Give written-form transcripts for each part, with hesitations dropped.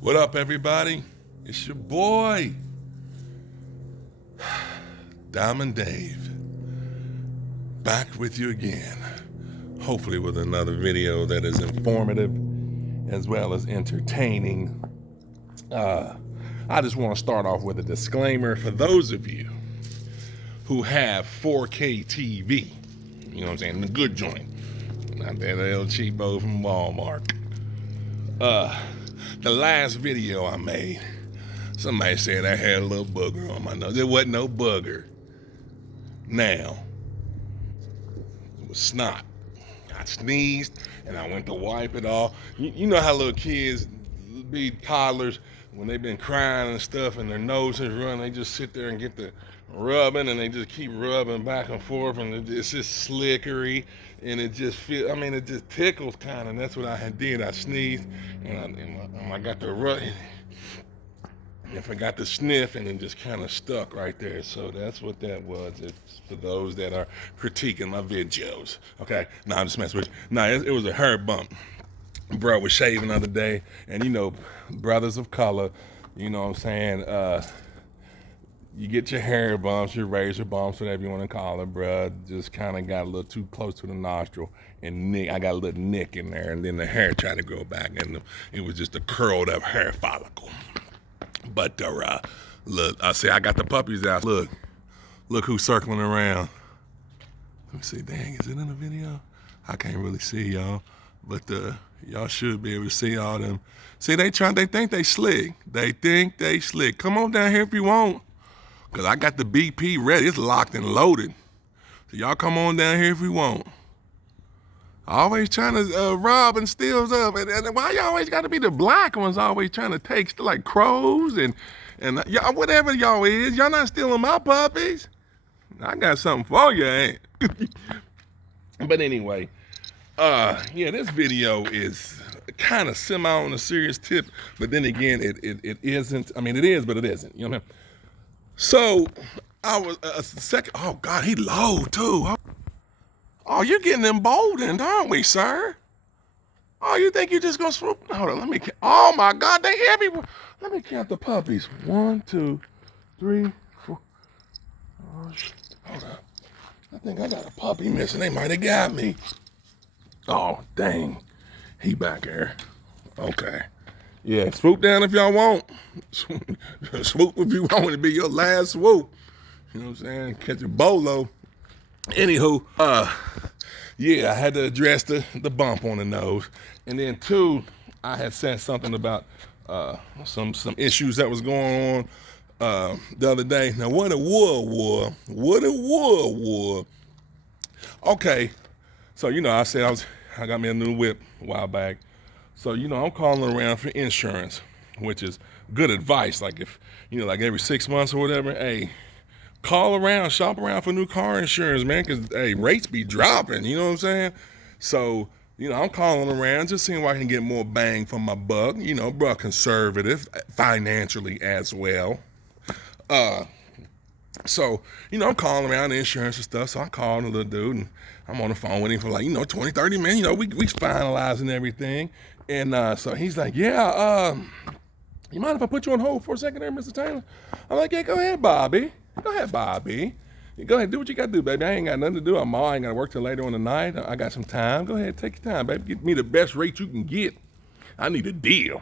What up, everybody? It's your boy, Diamond Dave, back with you again. Hopefully with another video that is informative as well as entertaining. I just want to start off with a disclaimer for those of you who have 4K TV. You know what I'm saying? The good joint. Not that little cheapo from Walmart. The last video I made, somebody said I had a little booger on my nose. There wasn't no booger. Now, it was snot. I sneezed and I went to wipe it off. You know how little kids be toddlers when they've been crying and stuff and their nose is running, they just sit there and get the rubbing and they just keep rubbing back and forth and it's just slickery and it just feels, it just tickles kind of. And that's what I did. I sneezed and I got the rub and I forgot to sniff and it just kind of stuck right there. So that's what that was. It's for those that are critiquing my videos. Okay, no, I'm just messing with you. No, it was a hair bump. Bro was shaving the other day, and you know, brothers of color, you know what I'm saying, you get your hair bumps, your razor bumps, whatever you want to call it, bro, just kind of got a little too close to the nostril, and I got a little nick in there, and then the hair tried to grow back, and it was just a curled up hair follicle. But look, I say I got the puppies out. Look who's circling around. Let me see, dang, is it in the video? I can't really see y'all, but y'all should be able to see all them. See, they think they slick. They think they slick. Come on down here if you want, cause I got the BP ready. It's locked and loaded. So y'all come on down here if you want. Always trying to rob and steal stuff. And why you always got to be the black ones always trying to take like crows and y'all, whatever y'all is. Y'all not stealing my puppies. I got something for you, ain't? But anyway, yeah, this video is kind of semi on a serious tip, but then again, it isn't. I mean, it is, but it isn't. You know what I mean? So I was second. Oh God, he low too. Oh, you're getting emboldened, aren't we, sir? Oh, you think you're just gonna swoop? Hold on, let me. Oh my God, they everywhere. Let me count the puppies. 1, 2, 3, 4. Oh, hold up. I think I got a puppy missing. They might have got me. Oh, dang. He back here. Okay. Yeah, swoop down if y'all want. Swoop if you want it to be your last swoop. You know what I'm saying? Catch a bolo. Anywho, yeah, I had to address the bump on the nose. And then two, I had said something about some issues that was going on the other day. Now, what it was. Okay, so, you know, I said I got me a new whip a while back. So, you know, I'm calling around for insurance, which is good advice. Like if, you know, like every 6 months or whatever, hey, call around, shop around for new car insurance, man, because, hey, rates be dropping, you know what I'm saying? So, you know, I'm calling around, just seeing where I can get more bang for my buck, you know, bro, conservative, financially as well. So, you know, I'm calling around the insurance and stuff, so I called a little dude, and I'm on the phone with him for like, you know, 20, 30 minutes, you know, we finalizing everything. And so he's like, yeah, you mind if I put you on hold for a second there, Mr. Taylor? I'm like, yeah, go ahead, Bobby. Go ahead, Bobby. Go ahead, do what you got to do, baby. I ain't got nothing to do. I ain't got to work till later on the night. I got some time. Go ahead, take your time, baby. Get me the best rate you can get. I need a deal.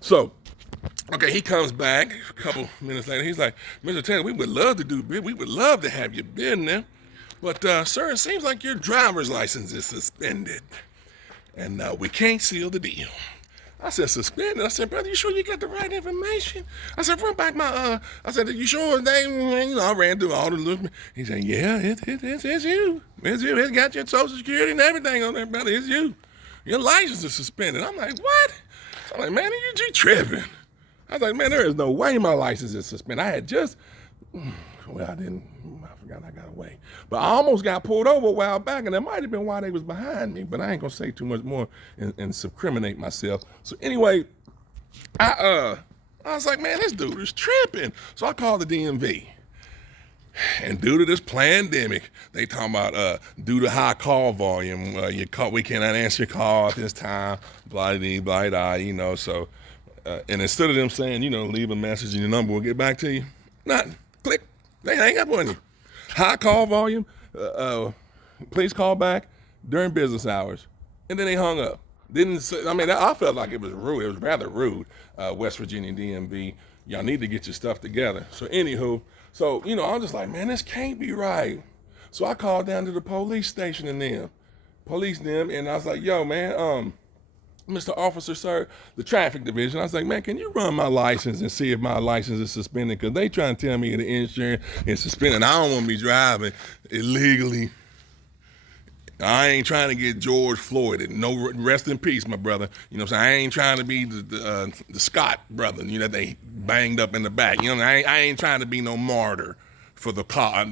So, okay, he comes back a couple minutes later. He's like, Mr. Taylor, we would love to have you been there. But, sir, it seems like your driver's license is suspended. And we can't seal the deal. I said, suspended? I said, brother, you sure you got the right information? I said, run back my, I said, you sure they, you know, I ran through all the little, he said, yeah, it's you. It's you. It's got your social security and everything on there, brother. It's you. Your license is suspended. I'm like, what? I'm like, man, you tripping. I was like, man, there is no way my license is suspended. I had just, well, I forgot I got away. But I almost got pulled over a while back, and that might have been why they was behind me, but I ain't gonna say too much more and subcriminate myself. So anyway, I was like, man, this dude is tripping. So I called the DMV. And due to this pandemic, they talking about due to high call volume, we cannot answer your call at this time, blah, blah, blah, blah, you know, so And instead of them saying, leave a message and your number will get back to you, nothing. Click. They hang up on you. High call volume. Please call back during business hours. And then they hung up. Didn't say, I felt like it was rude. It was rather rude. West Virginia DMV, y'all need to get your stuff together. So anywho, I'm just like, man, this can't be right. So I called down to the police station and and I was like, yo, man, Mr. Officer, sir, the traffic division. I was like, man, can you run my license and see if my license is suspended? Because they trying to tell me the insurance is suspended. I don't want to be driving illegally. I ain't trying to get George Floyd. No, rest in peace, my brother. You know what I'm saying? I ain't trying to be the Scott brother, they banged up in the back. I ain't trying to be no martyr for the car.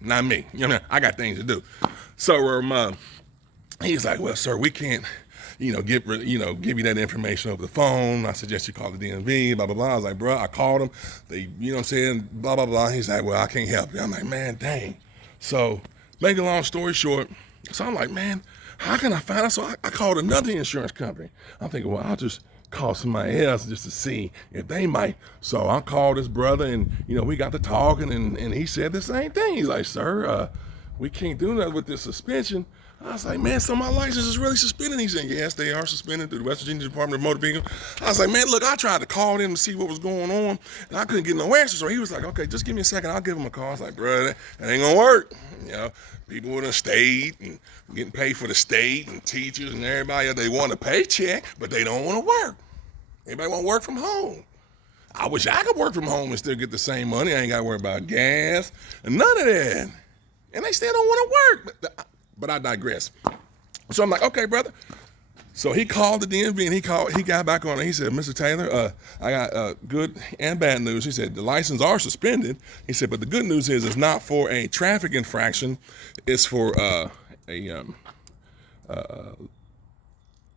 Not me. I got things to do. So he's like, well, sir, we can't, give you that information over the phone. I suggest you call the DMV, blah, blah, blah. I was like, bro, I called them. They, blah, blah, blah. He's like, well, I can't help you. I'm like, man, dang. So make a long story short, so I'm like, man, how can I find out? So I called another insurance company. I'm thinking, well, I'll just call somebody else just to see if they might. So I called his brother and, we got to talking and he said the same thing. He's like, sir, we can't do nothing with this suspension. I was like, man, so my license is really suspended. He said, yes, they are suspended through the West Virginia Department of Motor Vehicles. I was like, man, look, I tried to call them to see what was going on, and I couldn't get no answer. So he was like, okay, just give me a second. I'll give him a call. I was like, bro, that ain't gonna work. People in the state and getting paid for the state and teachers and everybody, they want a paycheck, but they don't want to work. Everybody want to work from home. I wish I could work from home and still get the same money. I ain't got to worry about gas and none of that. And they still don't want to work. But I digress. So I'm like, okay, brother. So he called the DMV and he got back on it. He said, Mr. Taylor, I got good and bad news. He said, the license are suspended. He said, but the good news is it's not for a traffic infraction. It's for it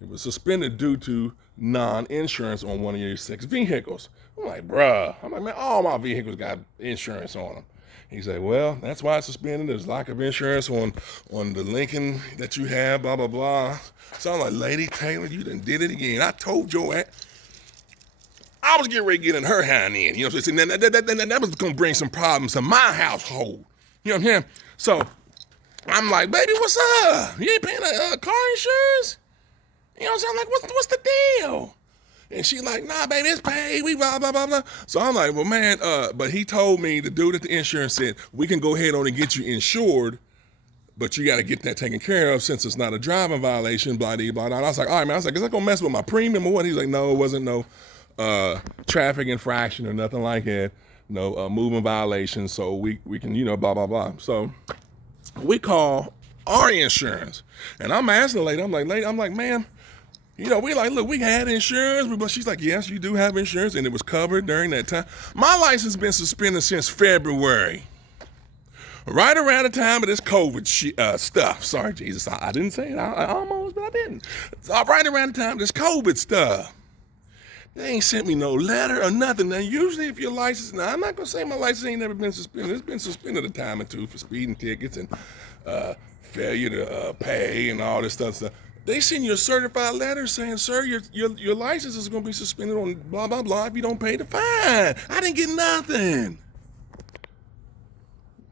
was suspended due to non-insurance on one of your 6 vehicles. I'm like, bruh. I'm like, man, all my vehicles got insurance on them. He said, well, that's why it's suspended. There's lack of insurance on the Lincoln that you have, blah, blah, blah. So I'm like, Lady Taylor, you done did it again. I told your ass. I was getting ready to get in her hind end. What I'm saying? That was going to bring some problems to my household. You know what I'm saying? So I'm like, baby, what's up? You ain't paying car insurance? You know what I'm saying? I'm like, what's the deal? And she like, nah, baby, it's paid. We blah, blah, blah, blah. So I'm like, well, man, but he told me, the dude at the insurance said, we can go ahead on and get you insured, but you got to get that taken care of since it's not a driving violation, blah, blah, blah. And I was like, all right, man. I was like, is that going to mess with my premium or what? He's like, no, it wasn't no traffic infraction or nothing like that. No movement violation. So we can, blah, blah, blah. So we call our insurance. And I'm asking the lady, I'm like, ma'am, we like, look, we had insurance, but she's like, yes, you do have insurance, and it was covered during that time. My license has been suspended since February, right around the time of this COVID stuff. Sorry, Jesus, I didn't say it. I almost, but I didn't. Right around the time of this COVID stuff. They ain't sent me no letter or nothing. Now, usually if your license, now I'm not going to say my license ain't never been suspended. It's been suspended a time or two for speeding tickets and failure to pay and all this stuff. They send you a certified letter saying, sir, your license is going to be suspended on blah, blah, blah if you don't pay the fine. I didn't get nothing.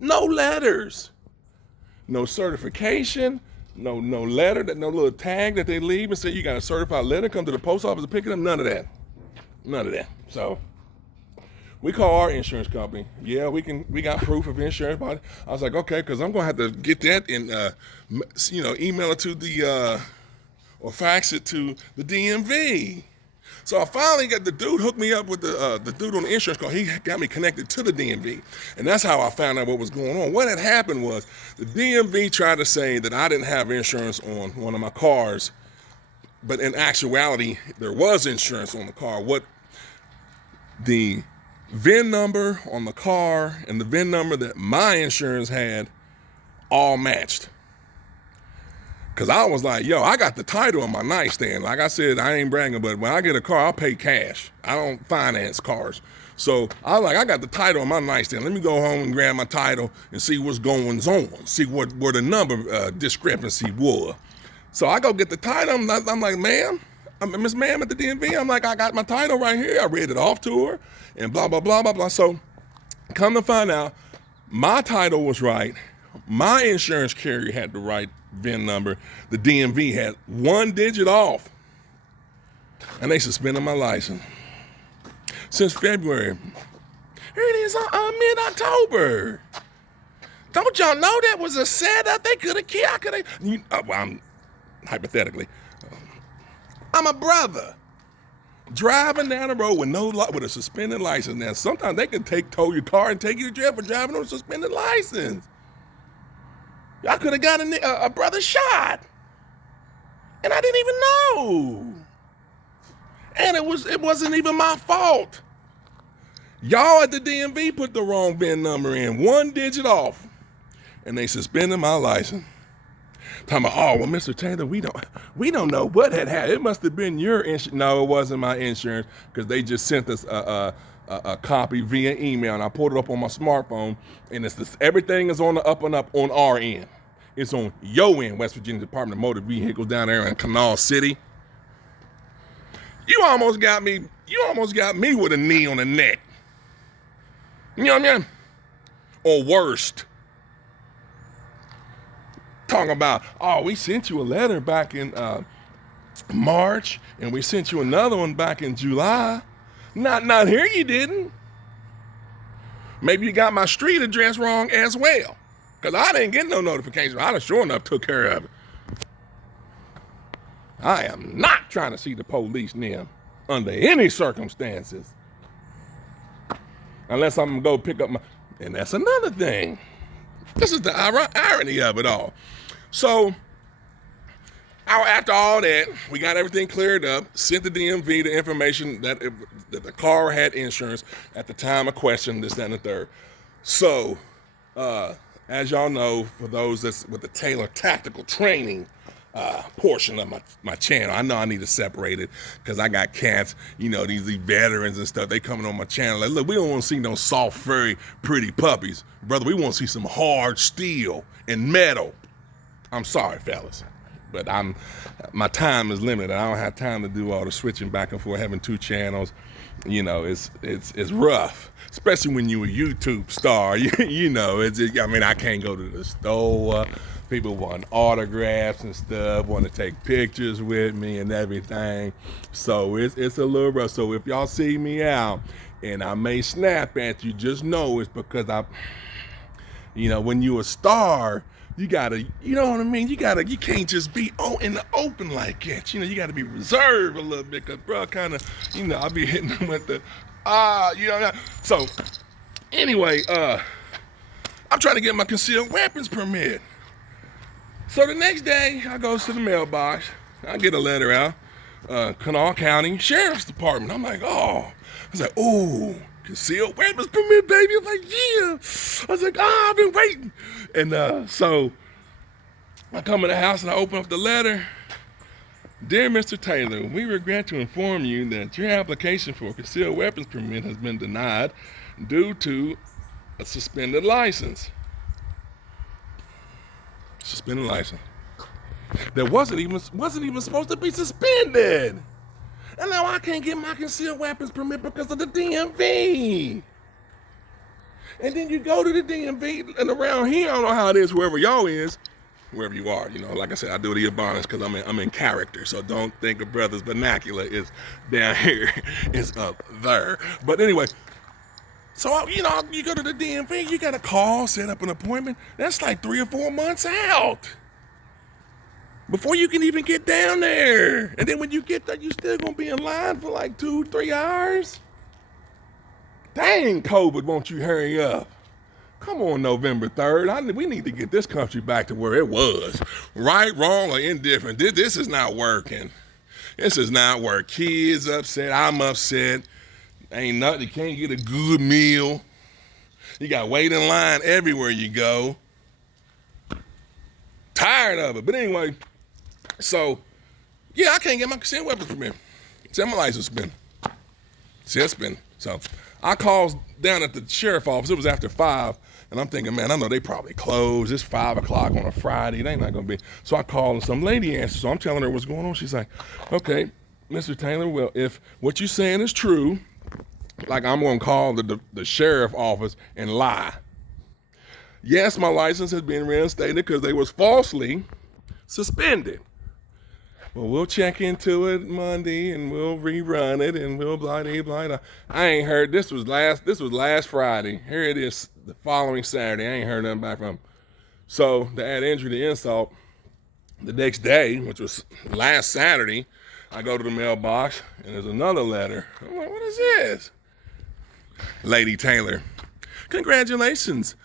No letters. No certification. No letter, no little tag that they leave and say you got a certified letter, come to the post office and pick it up. None of that. None of that. So we call our insurance company. Yeah, we got proof of insurance. But I was like, okay, because I'm going to have to get that and, email it to the, or fax it to the DMV. So I finally got the dude hooked me up with the dude on the insurance call. He got me connected to the DMV. And that's how I found out what was going on. What had happened was the DMV tried to say that I didn't have insurance on one of my cars, but in actuality, there was insurance on the car. What the VIN number on the car and the VIN number that my insurance had all matched. Because I was like, yo, I got the title on my nightstand. Like I said, I ain't bragging, but when I get a car, I'll pay cash. I don't finance cars. So I got the title on my nightstand. Let me go home and grab my title and see what's going on, see where the number discrepancy was. So I go get the title. I'm like, ma'am, Miss Ma'am at the DMV, I'm like, I got my title right here. I read it off to her and blah, blah, blah, blah, blah. So come to find out, my title was right. My insurance carrier had the right VIN number. The DMV had 1 digit off. And they suspended my license. Since February. Here it is mid-October. Don't y'all know that was a setup? They could have killed. I could have. Well, I'm hypothetically. I'm a brother driving down the road with a suspended license. Now, sometimes they can tow your car and take you to jail for driving on a suspended license. I could have got a brother shot, and I didn't even know. And it wasn't even my fault. Y'all at the DMV put the wrong VIN number in, 1 digit off, and they suspended my license. Talking about, oh, well, Mr. Taylor, we don't know what had happened. It must have been your insurance. No, it wasn't my insurance, because they just sent us a copy via email, and I pulled it up on my smartphone, and everything is on the up and up on our end. It's on your end, West Virginia Department of Motor Vehicles down there in Canal City. You almost got me with a knee on the neck. You know what I mean? Or worst. Talking about, oh, we sent you a letter back in March, and we sent you another one back in July. Not here you didn't. Maybe you got my street address wrong as well. Because I didn't get no notification. I sure enough took care of it. I am not trying to see the police now under any circumstances. Unless I'm going to go pick up and that's another thing. This is the irony of it all. So, after all that, we got everything cleared up, sent the DMV the information that the car had insurance at the time of question, this, that, and the third. So, as y'all know, for those that's with the Taylor Tactical Training portion of my channel, I know I need to separate it because I got cats, these veterans and stuff. They coming on my channel like, look, we don't want to see no soft, furry, pretty puppies. Brother, we want to see some hard steel and metal. I'm sorry, fellas, but my time is limited. I don't have time to do all the switching back and forth, having 2 channels. It's rough, especially when you a YouTube star. I can't go to the store. People want autographs and stuff, want to take pictures with me and everything. So it's a little rough. So if y'all see me out and I may snap at you, just know it's because when you a star, you gotta, you know what I mean? You can't just be in the open like that. You gotta be reserved a little bit, cause bro, kind of, I'll be hitting them with the, So anyway, I'm trying to get my concealed weapons permit. So the next day, I go to the mailbox. I get a letter out, Kanawha County Sheriff's Department. I'm like, oh. I was like, ooh, concealed weapons permit, baby. I'm like, yeah. I was like, I've been waiting. And so I come in the house and I open up the letter. Dear Mr. Taylor, we regret to inform you that your application for a concealed weapons permit has been denied due to a suspended license. Suspended license that wasn't even supposed to be suspended, and now I can't get my concealed weapons permit because of the DMV. And then you go to the DMV, and around here, I don't know how it is wherever y'all is, wherever you are. Like I said, I do the Ebonics because I'm in character, so don't think of brothers vernacular is down here, it's up there. But anyway. So, you go to the DMV, you got to call, set up an appointment. That's like 3 or 4 months out before you can even get down there. And then when you get there, you still going to be in line for like 2-3 hours. Dang, COVID, won't you hurry up? Come on, November 3rd. We need to get this country back to where it was. Right, wrong, or indifferent. This is not working. This is not working. Kids upset. I'm upset. Ain't nothing, you can't get a good meal. You got to wait in line everywhere you go. Tired of it. But anyway, so, yeah, I can't get my concealed weapons permit. My license been. So I called down at the sheriff office. It was after 5. And I'm thinking, man, I know they probably closed. It's 5 o'clock on a Friday. They ain't not going to be. So I called and some lady answered. So I'm telling her what's going on. She's like, okay. Mr. Taylor, well, if what you're saying is true, like I'm going to call the sheriff office and lie. Yes, my license has been reinstated because they was falsely suspended. Well, we'll check into it Monday and we'll rerun it and we'll blah blah blah. I ain't heard this was last Friday. Here it is the following Saturday. I ain't heard nothing back from them. So to add injury to insult, the next day, which was last Saturday, I go to the mailbox and there's another letter. I'm like, what is this? Lady Taylor, congratulations.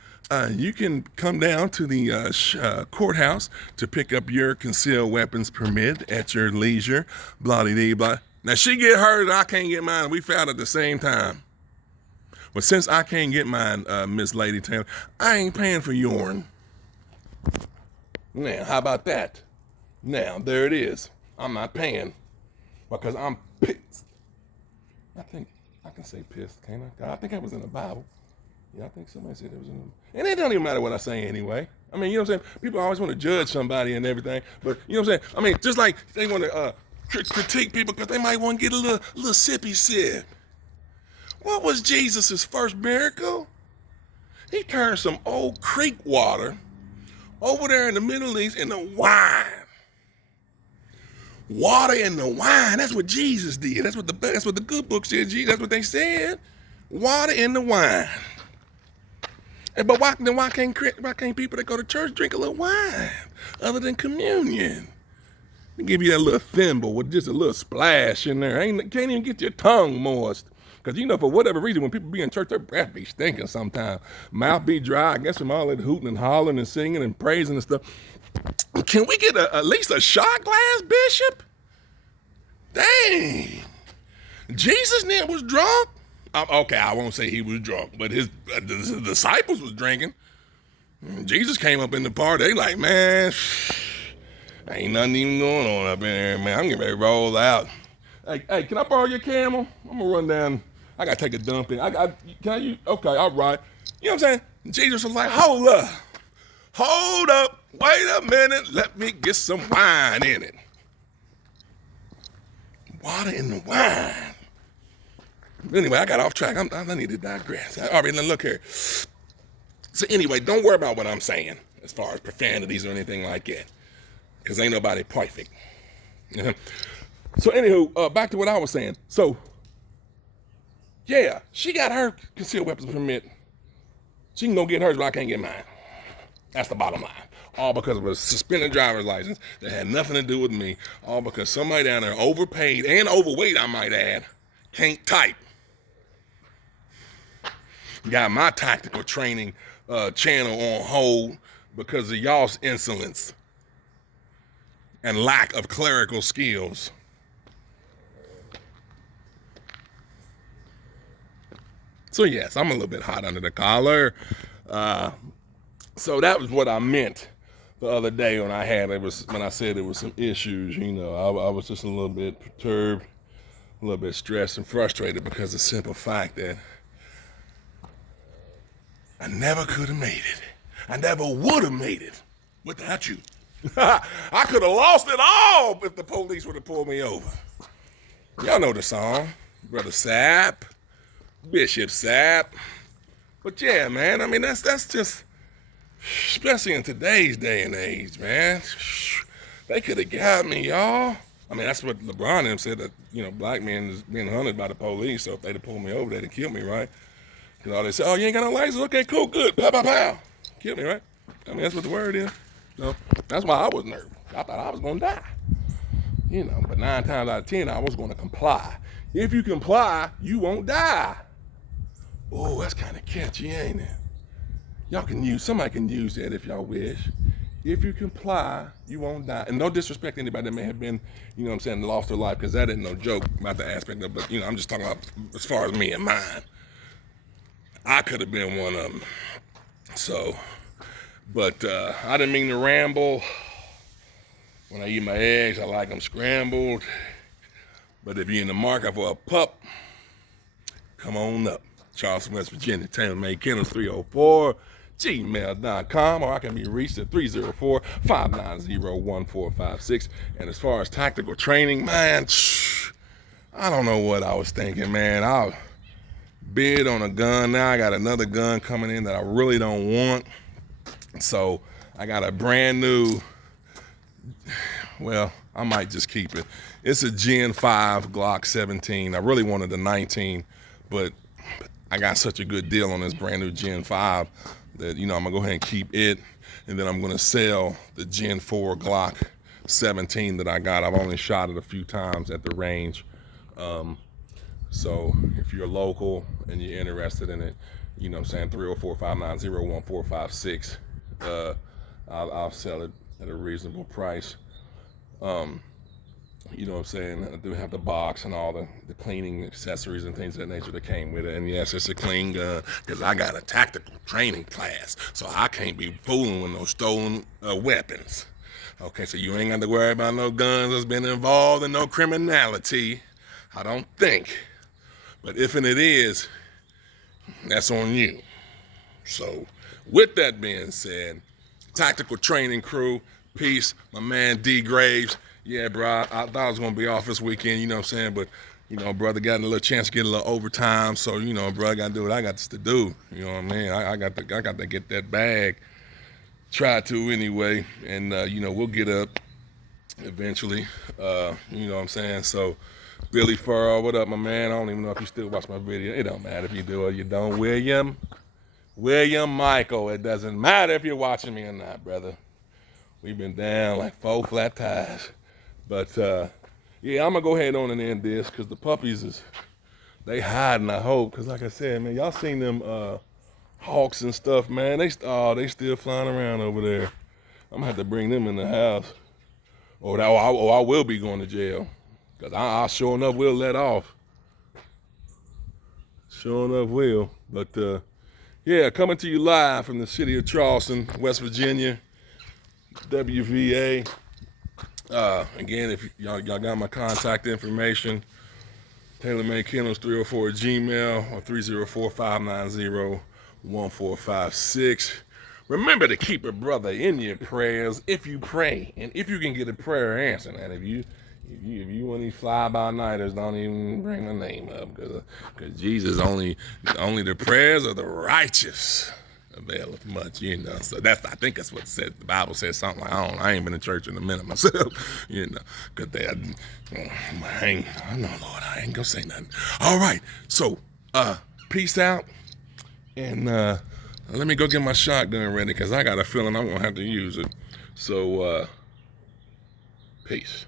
You can come down to the courthouse to pick up your concealed weapons permit at your leisure, blah-de-dee-blah. Now, she get hers and I can't get mine, and we found at the same time. But since I can't get mine, Miss Lady Taylor, I ain't paying for yourn. Now, how about that? Now, there it is. I'm not paying because I'm pissed. I think I can say pissed, can't I? I think that was in the Bible. Yeah, I think somebody said it was in the... And it don't even matter what I say anyway. I mean, you know what I'm saying? People always want to judge somebody and everything. But, you know what I'm saying? I mean, just like they want to critique people because they might want to get a little sippy sip. What was Jesus' first miracle? He turned some old creek water over there in the Middle East into wine. Water in the wine. That's what Jesus did. That's what the good book said. That's what they said. Water in the wine. But why can't people that go to church drink a little wine other than communion? They give you that little thimble with just a little splash in there. Can't even get your tongue moist. Because, you know, for whatever reason, when people be in church, their breath be stinking sometimes. Mouth be dry, I guess, from all that hooting and hollering and singing and praising and stuff. Can we get at least a shot glass, Bishop? Dang. Jesus then was drunk? Okay, I won't say he was drunk, but his disciples was drinking. Jesus came up in the party. They like, man, ain't nothing even going on up in there, man. I'm getting ready to roll out. Hey, can I borrow your camel? I'm gonna run down. I gotta take a dump in. Okay, all right. You know what I'm saying? Jesus was like, hold up, wait a minute, let me get some wine in it. Water in the wine. Anyway, I got off track. I need to digress. All right, now look here. So anyway, don't worry about what I'm saying as far as profanities or anything like that, because ain't nobody perfect. So anywho, back to what I was saying. So, yeah, she got her concealed weapons permit. She can go get hers, but I can't get mine. That's the bottom line. All because of a suspended driver's license that had nothing to do with me. All because somebody down there overpaid and overweight, I might add, can't type. Got my tactical training channel on hold because of y'all's insolence and lack of clerical skills. So yes, I'm a little bit hot under the collar. So that was what I meant the other day when I said there was some issues. You know, I was just a little bit perturbed, a little bit stressed and frustrated because of the simple fact that I never could have made it. I never would have made it without you. I could have lost it all if the police would have pulled me over. Y'all know the song, Brother Sapp, Bishop Sapp. But yeah, man, I mean, that's just, especially in today's day and age, man. They could have got me, y'all. I mean, that's what LeBron and them said, that, you know, black men is being hunted by the police, so if they'd have pulled me over, they'd have killed me, right? Because all they say, oh, you ain't got no license? Okay, cool, good. Pow, pow, pow. Kill me, right? I mean, that's what the word is. So that's why I was nervous. I thought I was going to die. You know, but 9 times out of 10, I was going to comply. If you comply, you won't die. Oh, that's kind of catchy, ain't it? Somebody can use that if y'all wish. If you comply, you won't die. And no disrespect to anybody that may have been, you know what I'm saying, lost their life, because that ain't no joke about the aspect of it. But, you know, I'm just talking about as far as me and mine. I could have been one of them. So, but I didn't mean to ramble. When I eat my eggs, I like them scrambled. But if you're in the market for a pup, come on up. Charleston, West Virginia, Taylor May Kennels 304, gmail.com, or I can be reached at 304-590-1456. And as far as tactical training, man, I don't know what I was thinking, man. I'll bid on a gun now. I got another gun coming in that I really don't want. So I got a brand new, well, I might just keep it. It's a Gen 5 Glock 17. I really wanted the 19, but I got such a good deal on this brand new Gen 5 that, I'm gonna go ahead and keep it. And then I'm gonna sell the Gen 4 Glock 17 that I got. I've only shot it a few times at the range. So if you're local and you're interested in it, 304-590-1456. I'll sell it at a reasonable price. I do have the box and all the cleaning accessories and things of that nature that came with it. And yes, it's a clean gun because I got a tactical training class, so I can't be fooling with no stolen weapons. Okay, so you ain't got to worry about no guns that's been involved in no criminality. I don't think. But if and it is, that's on you. So with that being said, tactical training crew, peace. My man D Graves. Yeah, bro, I thought I was going to be off this weekend, but, brother got a little chance to get a little overtime. So, bro, I got to do what I got to do. You know what I mean? I got to get that bag. Try to anyway. And, we'll get up eventually. So, Billy Furrow, what up, my man? I don't even know if you still watch my video. It don't matter if you do or you don't. William Michael. It doesn't matter if you're watching me or not, brother. We've been down like 4 flat tires. But, yeah, I'm going to go ahead on and end this because the puppies, they hiding, I hope. Because like I said, man, y'all seen them hawks and stuff, man. They still flying around over there. I'm going to have to bring them in the house. Or I will be going to jail. Because I sure enough will let off. Sure enough will. But, yeah, coming to you live from the city of Charleston, West Virginia. W.Va. Again, if y'all got my contact information, TaylorMade Kennels 304 Gmail or 304-590-1456. Remember to keep a brother in your prayers if you pray, and if you can get a prayer answered. And if you want these fly-by-nighters, don't even bring the name up, because Jesus only the prayers of the righteous availeth much, So I think that's what it said. The Bible says something like, I ain't been in church in a minute myself, because I know, Lord, I ain't gonna say nothing. All right, so peace out, and let me go get my shotgun ready because I got a feeling I'm gonna have to use it. So peace.